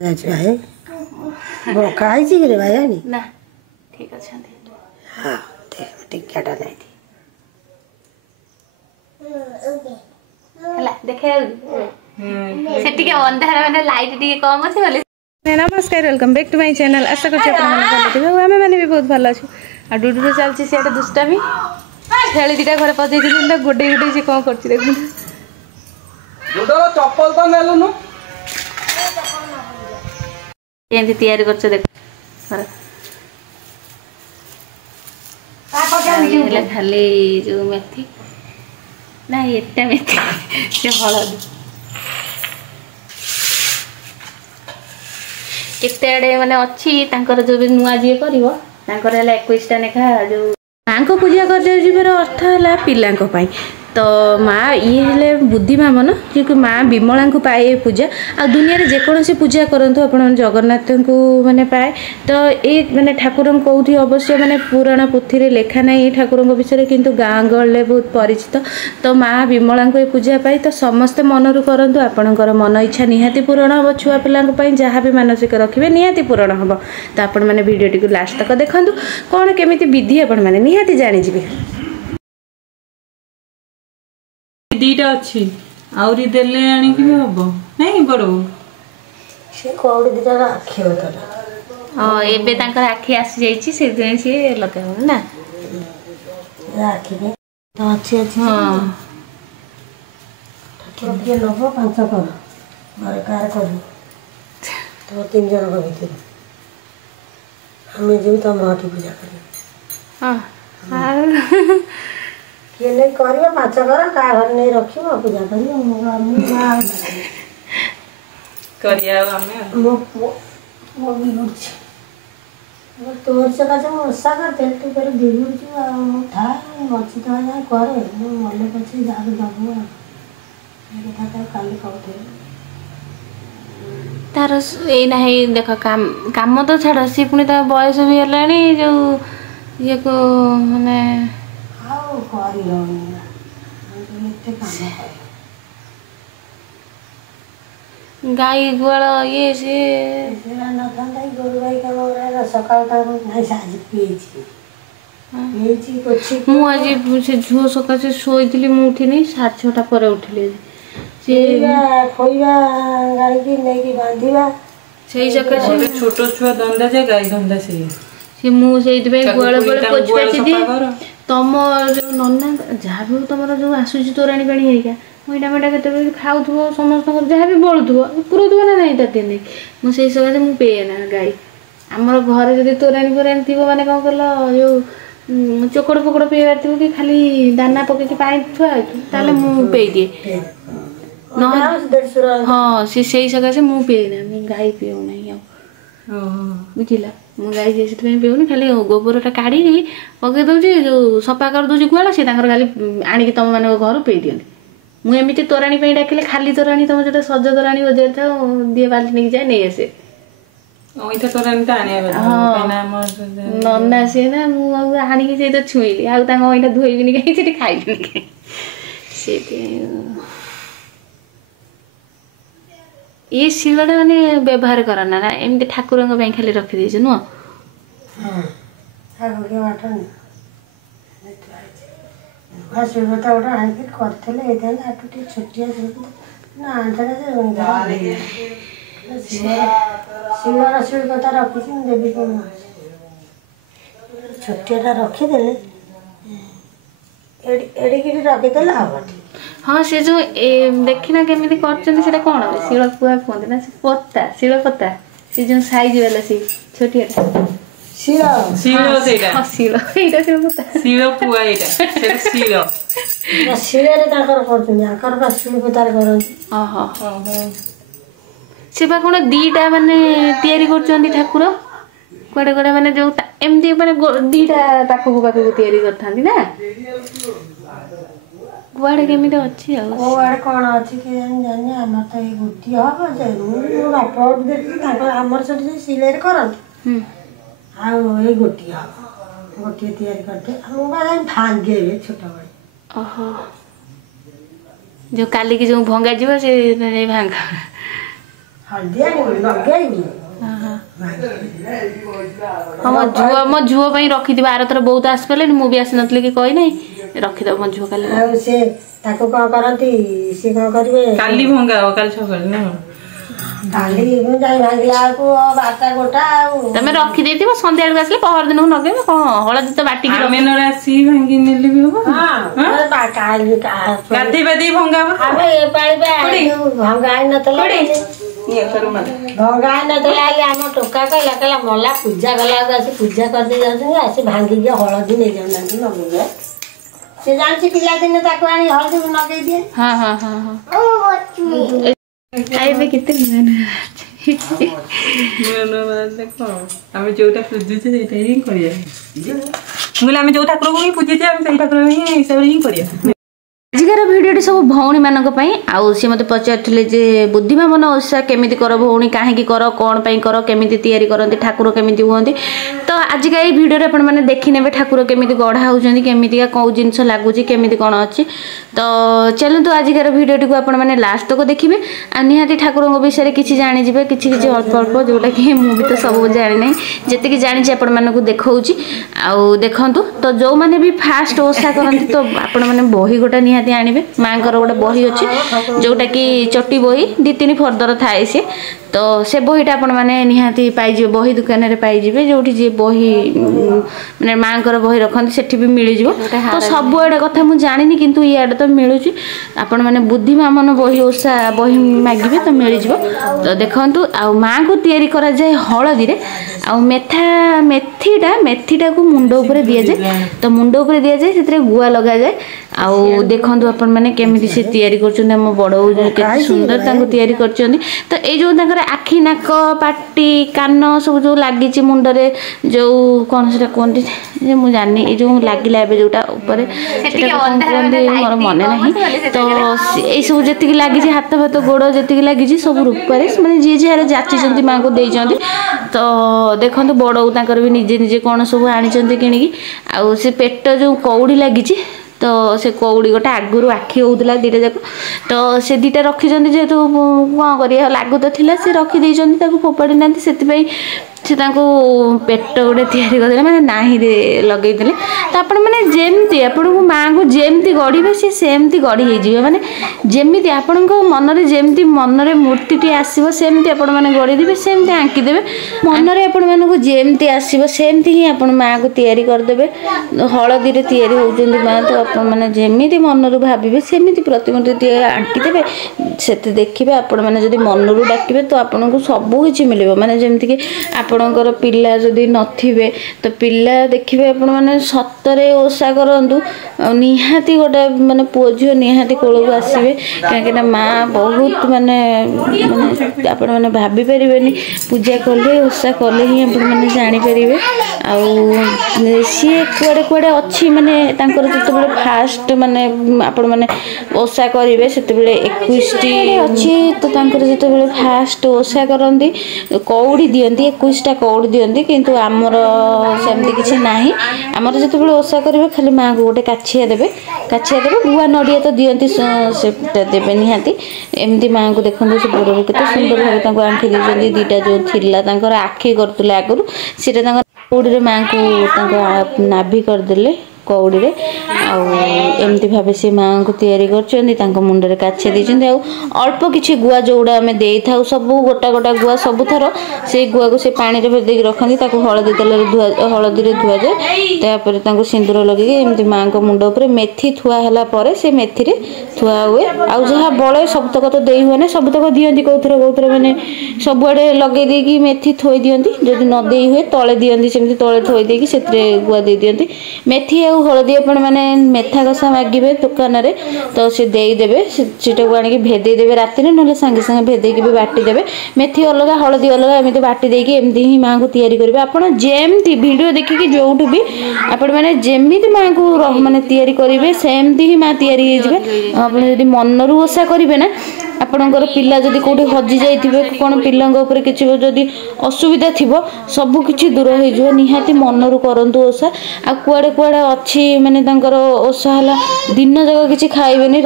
भाई कहीं कि भाई ना ठीक अच्छा हाँ टिकाटा नहीं देखे से टिके अंधार माने लाइट टिके कम अछि बोले। नमस्कार welcome back to my channel. आशा करछि आपण मन भलो थिबे आमे माने भी बहुत भलो अछि। आ डुडू रे चलछि सेटा दुष्टामी छेली दिटा घरे पजै दिन गोडे गोडे से कोन करछि देखु डुडू चप्पल तो नेलुनु केंति तयारी करछ देख पर खाली जो मेथी ना एटा मेथी से हळदी केते आड़े माने अच्छी तांकर जो भी नुआ जी करिवो तांकर हला 21 टा नेखा जो मां को पूजा कर जीवर अर्थ है पिलांको पाई तो माँ ये हेले बुद्धिमा मन कि माँ विमला को पाए पूजा आ दुनिया रे जेकोसी पूजा करंतु आपण जगन्नाथ को माने पाए तो ये माने ठाकुर कौथि अवश्य माने पुराण पुथी रे लेखा नहीं ठाकुर विषय किंतु गाँ गले बहुत परिचित तो माँ विमला को पूजा पाई तो समस्ते मनरू करंतु आपणकर मन इच्छा निहाती पूरण हम छुआ पिला जहाँ भी मानसिक रखिए निहाती पूरण हम तो आपण मैंने भिडियोटी को लास्ट तक देखूँ कौन केमी विधि आपण मैंने निहाती जानीजे दीटा अच्छी आउरी देले आनी कि हबो नहीं बड़ो से कोडी दिटा आखी होतला हां एबे तांकर आखी आसी जाईची से दिन से लगाव ना आखी ने तो अच्छी अच्छी हां ठाकुर के लोगो पांच कर मारे कार करू तो तीन जन को भीतर हमें जो तो माटी पूजा करी हां ये नहीं करियो पांच कर का घर नहीं रखियो पूजा करियो करिया हमें वो भी गुछ वो तोर से का जो ओसा करते तू पर बिगुड़ जो था मछी तो जाए करे मैं मले पछे जाके दबो ये खाता काली कहते तार ए नाही देख काम काम तो छाड़ सी पुनी ता बयस भी हलानी जो ये को माने आओ करी होनी इतने काम करे गाई गुआला ये से तेरा न था गोरु गाई का मोरा सकाळ का नहीं साज पीची कोची मु आज से झुओ सका से सोईतली मु उठी नहीं 6:30 पर उठली से खोइबा गाड़ी की नहीं की बांधीबा सेई सका से छोटो छुआ दंडा जे गाई दंडा से मु सेइत बे गुआला बळे पोछ पाची दी तम जो नन्ना जहाँ भी तुम जो आसूसी तोराणी पानी हेरिका मैडा मैडा के खाऊ समस्त जहाँ भी बलुव पुरौव ना नहीं तक नहीं मुझे सकाशे मुझे पे ना गाई आमर घर जब तोराणी फोराणी थी मैंने कौन कल जो चोकड़ फोकड़ पेबार थी कि खाली दाना पकईकि पानी थुआ मुझे दिए हाँ सी सकाशे मुझे पे ना गाई पीऊ ना बुझला मु गाई जे से पेउनी खाली गोबरटा काढ़ी पकई दउची जो सफा कर दउची गुआला से तांकर खाली आनी तुम माने घर पे दियंती मु एमिति तोराणी पे डाकिले खाली तोराणी तुम जो सज तोराणी बजार था दिए बाल्टी नहीं जाए नहीं आसे ओइता तोराणी ता आनिया बेना हम नन्ना से ना मु आनी के से तो छुईली आ तांग ओइटा धोइबिनी कहीं सेठी खाइबिनी कहीं सेठी ये शिलटा माने व्यवहार करना ना एमती ठाकुर खाली रखी दे नुह शिवता गोटे आनिक करते छुटिया शिवर शिवता रखी देवी को छुटिया रखीदे एडिकी रखीदे हम हाँ से जो देखना केमी कर कौन शिल पुआ कहते ना से पत्ता शिल पत्ता से जो साइज वाला सी छोटिया शिल शिलो सेटा हाँ शिल एटा शिल पत्ता शिलो पुआ एटा से शिलो शिले रे ताकर करथुनी आकर का शिल पतार करन ओहो से बा कोन दीटा माने तयारी करचंदी ठाकुर कोडे कोडे माने जो एमदी माने दीटा पाखु पाखु तयारी करथांदी ना गुआड़े केमी अच्छी गुआड़े कौन अच्छी के जानी आम तो ये गोटी हम जे बाप देखी आमर से सिले करते आई गोटी हम गोटी तैयारी करते भांगे छोट बड़े ओहो जो काली की जो भंगा जीव से भांग ହଳଦୀ ଆଣିବୁ ଲଗେଇବୁ ହଁ ମୋ ଝୁଅ ପାଇଁ ରଖିଥିବ ଆରଥର ବହୁତ ଆସିପାରିଲେନି ମୁଁ ବି ଆସିନଥିଲି କି କହିନାହିଁ ରଖିଦବ ମୋ ଝୁଅ କାଲି ଆଉ ସେ ତାକୁ କ'ଣ କରନ୍ତି ସେ କ'ଣ କରିବେ କାଲି ଭଙ୍ଗା ହବ କାଲି ସକାଳେ ନା କାଲି ମୁଁ ଯାଇ ଭାଙ୍ଗିଲା ବେଳକୁ 12ଟା ଗୋଟା ଆଉ ତମେ ରଖିଦେଇଥିବ ସନ୍ଧ୍ୟା ବେଳକୁ ଆସିଲେ ପହର ଦିନକୁ ଲଗେଇବ କ'ଣ ହଳଦୀ ତ ବାଟିକି ଆମେ ନହେଲେ ଆସିକି ଭାଙ୍ଗି ନେଲେ ବି ହବ ଗାଧେଇ ପାଧେଇ ଭଙ୍ଗା ହବ ଆମେ ଏ ପାଳିବା ଭଙ୍ଗା ହେଇନଥିଲା ଭଙ୍ଗା ହେଇନଥିଲା ହେଲେ ଆମ ଟୋକା କହିଲା ମଲା ପୂଜା କଲାକୁ ଆସି ପୂଜା କରିଦେଇ ଯାଉଛନ୍ତି ଆସି ଭାଙ୍ଗିକି ହଳଦୀ ନେଇଯାଉନାହାନ୍ତି ଲଗେଇବେ ସେ ଜାଣିଛି ପିଲାଦିନେ ତାକୁ ଆଣି ହଳଦୀ ଲଗେଇ ଦିଏ ଖାଇବେ କେତେ ଦେଖ ଆମେ ଯୋଉଟା ପୂଜୁଛେ ସେଇଟା ହିଁ କରିବା ମୁଁ କହିଲି ଆମେ ଯୋଉ ଠାକୁରକୁ ହିଁ ପୂଜୁଛେ ଆମେ ସେଇ ଠାକୁର ହିଁ ହିସାବରେ ହିଁ କରିବା ଆଜିକାର ଭିଡ଼ିଓଟି ସବୁ ଭଉଣୀମାନଙ୍କ ପାଇଁ ଆଉ ସେ ମୋତେ ପଚାରିଥିଲେ ଯେ ବୁଦ୍ଧିମାମନ ଓଷା କେମିତି କର ଭଉଣୀ କାହିଁକି କର କ'ଣ ପାଇଁ କର କେମିତି ତିଆରି କରନ୍ତି ଠାକୁର କେମିତି ହୁଅନ୍ତି ତ ଆଜିକା ଏଇ ଭିଡ଼ିଓରେ ଆପଣମାନେ ଦେଖିନେବେ ଠାକୁର କେମିତି ଗଢ଼ା ହେଉଛନ୍ତି କେମିତିକା କେଉଁ ଜିନିଷ ଲାଗୁଛି କେମିତି କ'ଣ ଅଛି ତ ଚାଲନ୍ତୁ ଆଜିକାର ଭିଡ଼ିଓଟିକୁ ଆପଣମାନେ ଲାଷ୍ଟ ତକ ଦେଖିବେ ଆଉ ନିହାତି ଠାକୁରଙ୍କ ବିଷୟରେ କିଛି ଜାଣିଯିବେ କିଛି କିଛି ଅଳ୍ପ ଅଳ୍ପ ଯେଉଁଟାକି ମୁଁ ବି ତ ସବୁ ଜାଣିନାହିଁ ଯେତିକି ଜାଣିଛି ଆପଣମାନଙ୍କୁ ଦେଖାଉଛି ଆଉ ଦେଖନ୍ତୁ ତ ଯେଉଁମାନେ ବି ଫାଷ୍ଟ ଓଷା କରନ୍ତି ତ ଆପଣମାନେ ବହି ଗୋଟେ ନିହାତି ଆଣିବେ ମାଙ୍କର ଗୋଟେ ବହି ଅଛି ଯେଉଁଟାକି ଚଟି ବହି 2-3 ଫର୍ଦ୍ଦର ଥାଏ ସେ ତ ସେ ବହିଟା ଆପଣମାନେ ନିହାତି ପାଇଯିବେ ବହି ଦୋକାନରେ ପାଇଯିବେ ଯେଉଁଠି ଯିଏ ବହି ମାନେ ମାଙ୍କର ବହି ରଖନ୍ତି ସେଠି ବି ମିଳିଯିବ ତ ସବୁଆଡ଼େ କଥା ମୁଁ ଜାଣିନି କିନ୍ତୁ ଇଆଡ଼େ ତ ମିଳୁଛି ଆପଣମାନେ ବୁଦ୍ଧିମାମନ ବହି ଓଷା ବହି ମାଗିବେ ତ ମିଳିଯିବ ତ ଦେଖନ୍ତୁ ଆଉ ମାଙ୍କୁ ତିଆରି କରାଯାଏ ହଳଦୀରେ ଆଉ ମେଥିଟାକୁ ମୁଣ୍ଡ ଉପରେ ଦିଆଯାଏ ତ ମୁଣ୍ଡ ଉପରେ ଦିଆଯାଏ ସେଥିରେ ଗୁଆ ଲଗାଯାଏ ଆଉ ଦେଖନ୍ତୁ ଆପଣମାନେ କେମିତି ସେ ତିଆରି କରୁଛନ୍ତି ଆମ ବଡ଼ କେତେ ସୁନ୍ଦର ତାଙ୍କୁ ତିଆରି କରିଛନ୍ତି ତ ଏଇ ଯେଉଁ ତାଙ୍କର ଆଖି ନାକ ପାଟି କାନ ସବୁ ଯେଉଁ ଲାଗିଛି ମୁଣ୍ଡରେ ଯେଉଁ କ'ଣ ସେଟା କୁହନ୍ତି ଯେ ମୁଁ ଜାଣିନି ଏଇ ଯେଉଁ ଲାଗିଲା ଏବେ ଯେଉଁଟା ଉପରେ ସେଟା କ'ଣ କୁହନ୍ତି ମୋର ମନେ ନାହିଁ ତ ଏଇସବୁ ଯେତିକି ଲାଗିଛି ହାତ ଫାତ ଗୋଡ଼ ଯେତିକି ଲାଗିଛି ସବୁ ରୂପରେ ମାନେ ଯିଏ ଯାହାର ଯାଚିଛନ୍ତି ମାଙ୍କୁ ଦେଇଛନ୍ତି ତ ଦେଖନ୍ତୁ ବଡ଼ଉ ତାଙ୍କର ବି ନିଜେ ନିଜେ କ'ଣ ସବୁ ଆଣିଛନ୍ତି କିଣିକି ଆଉ ସେ ପେଟ ଯେଉଁ କଉଡ଼ି ଲାଗିଛି ତ ସେ କଉଡ଼ି ଗୋଟେ ଆଗରୁ ଆଖି ହେଉଥିଲା ଦୁଇଟା ଯାକ ତ ସେ ଦୁଇଟା ରଖିଛନ୍ତି ଯେହେତୁ କ'ଣ କରିବା ଲାଗୁ ତ ଥିଲା ସେ ରଖିଦେଇଛନ୍ତି ତାକୁ ଫୋପାଡ଼ି ନାହାନ୍ତି ସେଥିପାଇଁ ସେ ତାଙ୍କୁ ପେଟ ଗୋଟେ ତିଆରି କରିଦେଲେ ମାନେ ନାହିଁରେ ଲଗେଇଦେଲେ ତ ଆପଣମାନେ ଯେମିତି ଆପଣଙ୍କୁ ମାଙ୍କୁ ଯେମିତି ଗଢ଼ିବେ ସେ ସେମିତି ଗଢ଼ି ହେଇଯିବେ ମାନେ ଯେମିତି ଆପଣଙ୍କ ମନରେ ଯେମିତି ମନରେ ମୂର୍ତ୍ତିଟି ଆସିବ ସେମିତି ଆପଣମାନେ ଗଢ଼ିଦେବେ ସେମିତି ଆଙ୍କିଦେବେ ମନରେ ଆପଣମାନଙ୍କୁ ଯେମିତି ଆସିବ ସେମିତି ହିଁ ଆପଣ ମାଙ୍କୁ ତିଆରି କରିଦେବେ ହଳଦୀରେ ତିଆରି ହେଉଛନ୍ତି ମା ତ ଆପଣମାନେ ଯେମିତି ମନରୁ ଭାବିବେ ସେମିତି ପ୍ରତିମୂର୍ତ୍ତି ଆଙ୍କିଦେବେ ସେତେ ଦେଖିବେ ଆପଣମାନେ ଯଦି ମନରୁ ଡାକିବେ ତ ଆପଣଙ୍କୁ ସବୁ କିଛି ମିଳିବ ମାନେ ଯେମିତିକି ଆପଣଙ୍କର ପିଲା ଯଦି ନଥିବେ ତ ପିଲା ଦେଖିବେ ଆପଣମାନେ ସତରେ ଓଷା କରନ୍ତୁ ଆଉ ନିହାତି ଗୋଟେ ମାନେ ପୁଅ ଝିଅ ନିହାତି କୋଳକୁ ଆସିବେ କାହିଁକିନା ମା ବହୁତ ମାନେ ଆପଣମାନେ ଭାବିପାରିବେନି ପୂଜା କଲେ ଓଷା କଲେ ହିଁ ଆପଣମାନେ ଜାଣିପାରିବେ ଆଉ ସିଏ କୁଆଡ଼େ କୁଆଡ଼େ ଅଛି ମାନେ ତାଙ୍କର ଯେତେବେଳେ ଫାଷ୍ଟ ମାନେ ଆପଣମାନେ ଓଷା କରିବେ ସେତେବେଳେ 21ଟି ଅଛି ତ ତାଙ୍କର ଯେତେବେଳେ ଫାଷ୍ଟ ଓଷା କରନ୍ତି କଉଡ଼ି ଦିଅନ୍ତି 21ଟା କଉଡ଼ି ଦିଅନ୍ତି କିନ୍ତୁ ଆମର ସେମିତି କିଛି ନାହିଁ ଆମର ଯେତେବେଳେ ଓଷା କରିବେ ଖାଲି ମାଆଙ୍କୁ ଗୋଟେ କାଛିଆ ଦେବେ ଗୁଆ ନଡ଼ିଆ ତ ଦିଅନ୍ତି ସେଟା ଦେବେ ନିହାତି ଏମିତି ମାଆଙ୍କୁ ଦେଖନ୍ତୁ ସେ ବଡ଼ରୁ କେତେ ସୁନ୍ଦର ଭାବେ ତାଙ୍କୁ ଆଙ୍କି ଦେଇଛନ୍ତି ଦୁଇଟା ଯେଉଁ ଥିଲା ତାଙ୍କର ଆଖି କରୁଥିଲେ ଆଗରୁ ସେଇଟା ତାଙ୍କ କଉଡ଼ିରେ ମାଆଙ୍କୁ ତାଙ୍କ ନାଭି କରିଦେଲେ କଉଡ଼ିରେ ଆଉ ଏମିତି ଭାବେ ସେ ମାଆଙ୍କୁ ତିଆରି କରିଛନ୍ତି ତାଙ୍କ ମୁଣ୍ଡରେ କାଛିଆ ଦେଇଛନ୍ତି ଆଉ ଅଳ୍ପ କିଛି ଗୁଆ ଯେଉଁଗୁଡ଼ା ଆମେ ଦେଇଥାଉ ସବୁ ଗୋଟା ଗୋଟା ଗୁଆ ସବୁଥର ସେଇ ଗୁଆକୁ ସେ ପାଣିରେ ଭେଦେଇକି ରଖନ୍ତି ତାକୁ ହଳଦୀରେ ଧୁଆଯାଏ ତାପରେ ତାଙ୍କୁ ସିନ୍ଦୁର ଲଗେଇକି ଏମିତି ମାଆଙ୍କ ମୁଣ୍ଡ ଉପରେ ମେଥି ଥୁଆ ହେଲା ପରେ ସେ ମେଥିରେ ଥୁଆ ହୁଏ ଆଉ ଯାହା ବଳେ ସବୁତକ ତ ଦେଇ ହୁଏ ନା ସବୁତକ ଦିଅନ୍ତି କୋଉଥର ମାନେ ସବୁଆଡ଼େ ଲଗେଇ ଦେଇକି ମେଥି ଥୋଇ ଦିଅନ୍ତି ଯଦି ନ ଦେଇ ହୁଏ ତଳେ ଦିଅନ୍ତି ସେମିତି ତଳେ ଥୋଇ ଦେଇକି ସେଥିରେ ଗୁଆ ଦେଇ ଦିଅନ୍ତି ମେଥି ଆଉ ହଳଦୀ ଆପଣମାନେ ମେଥା କଷା ମାଗିବେ ଦୋକାନରେ ତ ସେ ଦେଇଦେବେ ସେଟାକୁ ଆଣିକି ଭେଦେଇ ଦେବେ ରାତିରେ ନହେଲେ ସାଙ୍ଗେ ସାଙ୍ଗେ ଭେଦେଇକି ବି ବାଟି ଦେବେ ମେଥି ଅଲଗା ହଳଦୀ ଅଲଗା ଏମିତି ବାଟି ଦେଇକି ଏମିତି ହିଁ ମାଆଙ୍କୁ ତିଆରି କରିବେ ଆପଣ ଯେମିତି ଭିଡ଼ିଓ ଦେଖିକି ଯେଉଁଠୁ ବି ଆପଣମାନେ ଯେମିତି ମାଆଙ୍କୁ ମାନେ ତିଆରି କରିବେ ସେମିତି ହିଁ ମା ତିଆରି ହେଇଯିବେ ଆପଣ ଯଦି ମନରୁ ଓଷା କରିବେ ନା ଆପଣଙ୍କର ପିଲା ଯଦି କେଉଁଠି ହଜି ଯାଇଥିବେ କ'ଣ ପିଲାଙ୍କ ଉପରେ କିଛି ଯଦି ଅସୁବିଧା ଥିବ ସବୁକିଛି ଦୂର ହେଇଯିବ। ନିହାତି ମନରୁ କରନ୍ତୁ ଓଷା। ଆଉ କୁଆଡ଼େ କୁଆଡ଼େ ଅଛି ମାନେ ତାଙ୍କର ଓଷା ହେଲା ଦିନ ଯାକ କିଛି ଖାଇବେନି,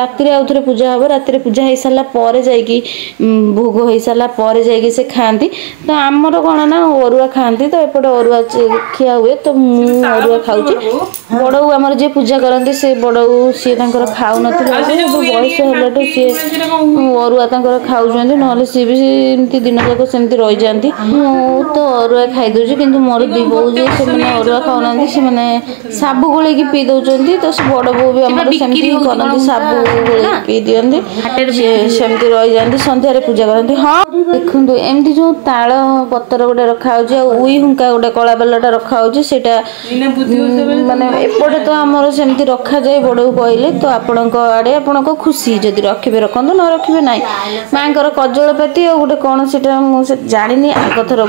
ରାତିରେ ଆଉ ଥରେ ପୂଜା ହେବ। ରାତିରେ ପୂଜା ହେଇସାରିଲା ପରେ ଯାଇକି ଭୋଗ ହେଇସାରିଲା ପରେ ଯାଇକି ସେ ଖାଆନ୍ତି। ତ ଆମର କ'ଣ ନା ଅରୁଆ ଖାଆନ୍ତି, ତ ଏପଟେ ଅରୁଆ ଖିଆ ହୁଏ। ତ ମୁଁ ଅରୁଆ ଖାଉଛି। ବଡ଼ଉ ଆମର ଯିଏ ପୂଜା କରନ୍ତି ସେ ବଡ଼ଉ ସିଏ ତାଙ୍କର ଖାଉନଥିଲେ, ବୟସ ହେଲାଠୁ ସିଏ ଅରୁଆ ତାଙ୍କର ଖାଉଛନ୍ତି, ନହେଲେ ସିଏ ବି ଏମିତି ଦିନ ଯାକ ସେମିତି ରହିଯାଆନ୍ତି। ମୁଁ ତ ଅରୁଆ ଖାଇଦେଉଛି, କିନ୍ତୁ ମୋର ଦି ବୋଉ ଯିଏ ସେମାନେ ଅରୁଆ ଖାଉନାହାନ୍ତି, ସେମାନେ ସାବୁ ଗୋଳେଇକି ପିଇ ଦେଉଛନ୍ତି। ତ ସେ ବଡ଼ ବୋଉ ବି ଆମର ସେମିତି କରନ୍ତି, ସାବୁ ଗୋଳେଇକି ପିଇ ଦିଅନ୍ତି, ସିଏ ସେମିତି ରହିଯାଆନ୍ତି, ସନ୍ଧ୍ୟାରେ ପୂଜା କରନ୍ତି। ହଁ ଦେଖନ୍ତୁ ଏମିତି ଯେଉଁ ତାଳ ପତ୍ର ଗୋଟେ ରଖାହେଉଛି ଆଉ ଉଇ ହୁଙ୍କା ଗୋଟେ କଳା ବେଲଟା ରଖାହେଉଛି, ସେଇଟା ମାନେ ଏପଟେ ତ ଆମର ସେମିତି ରଖାଯାଏ ବଡ଼କୁ କହିଲେ। ତ ଆପଣଙ୍କ ଆଡ଼େ ଆପଣଙ୍କ ଖୁସି, ଯଦି ରଖିବେ ରଖନ୍ତୁ, ନ ରଖିବେ ନାହିଁ। ମାଆଙ୍କର କଜଳପାତି ଆଉ ଗୋଟେ କ'ଣ ସେଇଟା ମୁଁ ଜାଣିନି, ଆଗଥର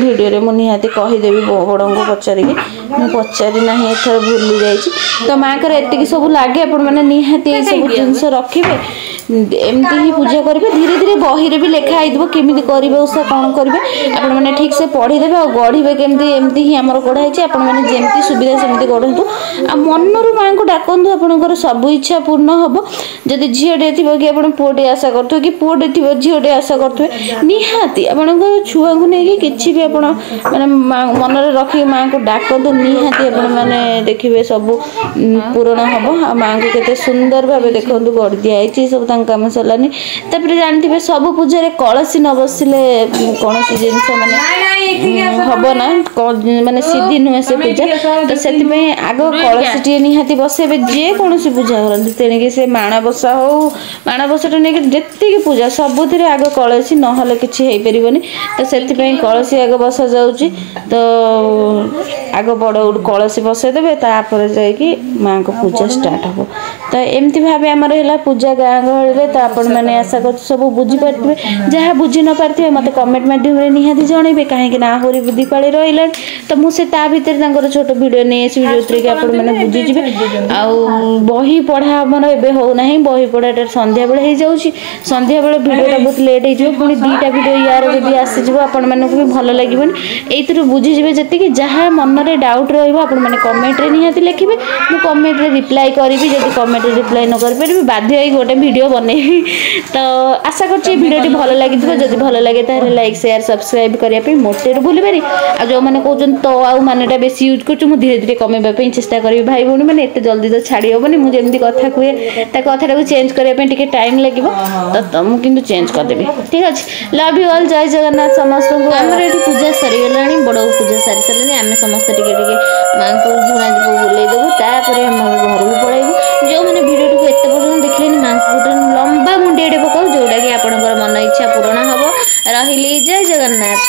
ଭିଡ଼ିଓରେ ମୁଁ ନିହାତି କହିଦେବି ବଡ଼ଙ୍କୁ ପଚାରିକି, ମୁଁ ପଚାରି ନାହିଁ ଏଥର ଭୁଲି ଯାଇଛି। ତ ମାଆଙ୍କର ଏତିକି ସବୁ ଲାଗେ, ଆପଣମାନେ ନିହାତି ଏଇସବୁ ଜିନିଷ ରଖିବେ, ଏମିତି ହିଁ ପୂଜା କରିବେ। ଧୀରେ ଧୀରେ ବହିରେ ବି ଲେଖା ହେଇଥିବ କେମିତି କରିବେ ଓଷା, କ'ଣ କରିବେ, ଆପଣମାନେ ଠିକ୍ ସେ ପଢ଼ିଦେବେ ଆଉ ଗଢ଼ିବେ କେମିତି। ଏମିତି ହିଁ ଆମର ଗଢ଼ା ହେଇଛି, ଆପଣମାନେ ଯେମିତି ସୁବିଧା ସେମିତି ଗଢ଼ନ୍ତୁ ଆଉ ମନରୁ ମାଆଙ୍କୁ ଡାକନ୍ତୁ, ଆପଣଙ୍କର ସବୁ ଇଚ୍ଛା ପୂର୍ଣ୍ଣ ହେବ। ଯଦି ଝିଅଟେ ଥିବ କି ଆପଣ ପୁଅଟେ ଆଶା କରୁଥିବେ, କି ପୁଅଟେ ଥିବ ଝିଅଟେ ଆଶା କରୁଥିବେ, ନିହାତି ଆପଣଙ୍କ ଛୁଆଙ୍କୁ ନେଇକି କିଛି ବି ଆପଣ ମାନେ ମନରେ ରଖିକି ମାଆଙ୍କୁ ଡାକନ୍ତୁ, ନିହାତି ଆପଣମାନେ ଦେଖିବେ ସବୁ ପୂରଣ ହେବ। ଆଉ ମାଆଙ୍କୁ କେତେ ସୁନ୍ଦର ଭାବେ ଦେଖନ୍ତୁ ଗଢ଼ି ଦିଆହେଇଛି, ସବୁ ତାଙ୍କ କାମ ସରିଲାନି। ତାପରେ ଜାଣିଥିବେ ସବୁ ପୂଜାରେ କଳସୀ ନ ବସିଲେ କୌଣସି ଜିନିଷ ମାନେ ହେବ ନା, ମାନେ ସିଦ୍ଧି ନୁହେଁ ସେ ପୂଜା। ତ ସେଥିପାଇଁ ଆଗ କଳସୀଟିଏ ନିହାତି ବସେଇବେ ଯେକୌଣସି ପୂଜା କରନ୍ତି, ତେଣିକି ସେ ମାଣବସା ହଉ, ମାଣବସାଟା ନେଇକି ଯେତିକି ପୂଜା ସବୁଥିରେ ଆଗ କଳସୀ ନହେଲେ କିଛି ହେଇପାରିବନି। ତ ସେଥିପାଇଁ କଳସୀ ଆଗ ବସାଯାଉଛି। ତ ଆଗ ବଡ଼ କଳସୀ ବସେଇଦେବେ, ତାପରେ ଯାଇକି ମାଆଙ୍କ ପୂଜା ଷ୍ଟାର୍ଟ ହେବ। ତ ଏମିତି ଭାବେ ଆମର ହେଲା ପୂଜା ଗାଁ ଗହଳିରେ। ତ ଆପଣମାନେ ଆଶା କରୁଛୁ ସବୁ ବୁଝିପାରିଥିବେ, ଯାହା ବୁଝି ନ ପାରିଥିବେ ମୋତେ କମେଣ୍ଟ ମାଧ୍ୟମରେ ନିହାତି ଜଣେଇବେ, କାହିଁକି ନା ଆହୁରି ଦୀପାଳି ରହିଲାଣି। ତ ମୁଁ ସେ ତା ଭିତରେ ତାଙ୍କର ଛୋଟ ଭିଡ଼ିଓ ନେଇ ଆସିବି, ଯେଉଁଥିରେ କି ଆପଣମାନେ ବୁଝିଯିବେ। ଆଉ ବହି ପଢ଼ା ଆମର ଏବେ ହେଉନାହିଁ, ବହି ପଢ଼ାଟା ସନ୍ଧ୍ୟାବେଳେ ହେଇଯାଉଛି। ସନ୍ଧ୍ୟାବେଳେ ଭିଡ଼ିଓଟା ବହୁତ ଲେଟ୍ ହେଇଯିବ, ପୁଣି 2ଟା ଭିଡ଼ିଓ ୟାର ଯଦି ଆସିଯିବ ଆପଣମାନଙ୍କୁ ବି ଭଲ ଲାଗିବନି। ଏଇଥିରୁ ବୁଝିଯିବେ ଯେତିକି, ଯାହା ମନରେ ଡାଉଟ୍ ରହିବ ଆପଣମାନେ କମେଣ୍ଟରେ ନିହାତି ଲେଖିବେ, ମୁଁ କମେଣ୍ଟରେ ରିପ୍ଲାଏ କରିବି। ଯଦି କମେଣ୍ଟରେ ରିପ୍ଲାଏ ନ କରିପାରିବି ବାଧ୍ୟ ହେଇକି ଗୋଟେ ଭିଡ଼ିଓ ବନେଇବି। ତ ଆଶା କରୁଛି এই ଭିଡ଼ିଓଟି ଭଲ ଲାଗିଥିବ। ଯଦି ଭଲ ଲାଗେ ତାହେଲେ ଲାଇକ୍ ସେୟାର ସବସ୍କ୍ରାଇବ୍ କରିବା ପାଇଁ ମୋটেରୁ ଭୁଲିବେନି। ଆଉ ଯେଉଁମାନେ କହୁଛନ୍ତି ତ ଆଉ ମାନେଟା ବେଶୀ ୟୁଜ୍ କରୁଛୁ, ମୁଁ ଧୀରେ ଧୀରେ କମେଇବା ପାଇଁ ଚେଷ୍ଟା କରିବି। ଭାଇ ଭଉଣୀ ମାନେ ଏତେ ଜଲ୍ଦି ତ ଛାଡ଼ି ହେବନି, ମୁଁ ଯେମିତି କଥା କୁହେ ତା କଥାଟାକୁ ଚେଞ୍ଜ କରିବା ପାଇଁ ଟିକେ ଟାଇମ୍ ଲାଗିବ। ତ ମୁଁ କିନ୍ତୁ ଚେଞ୍ଜ କରିଦେବି, ଠିକ୍ ଅଛି। ଲଭ୍ ୟୁ ଅଲ୍, ଜୟ ଜଗନ୍ନାଥ ସମସ୍ତଙ୍କୁ। ଆମର ଏଠି ପୂଜା ସରିଗଲାଣି, ବଡ଼କୁ ପୂଜା ସାରି ସାରିଲାଣି। ଆମେ ସମସ୍ତେ ଟିକେ ଟିକେ ମାଆଙ୍କୁ ଝୁଣା ଦୀପ ବୁଲେଇ ଦେବୁ, ତାପରେ ଆମ ଘରକୁ ପଳାଇବୁ। ଯେଉଁମାନେ ଭିଡ଼ିଓଟିକୁ ଏତେ ପର୍ଯ୍ୟନ୍ତ ଦେଖିଲେନି ମାଆଙ୍କୁ ଗୋଟେ ଲମ୍ବା ମୁଣ୍ଡିଆଟେ ପକାଉ, ଯେଉଁଟାକି ଆପଣଙ୍କର ମନ ଇଚ୍ଛା ପୂରଣ ହେବ। ରହିଲି, ଜୟ ଜଗନ୍ନାଥ।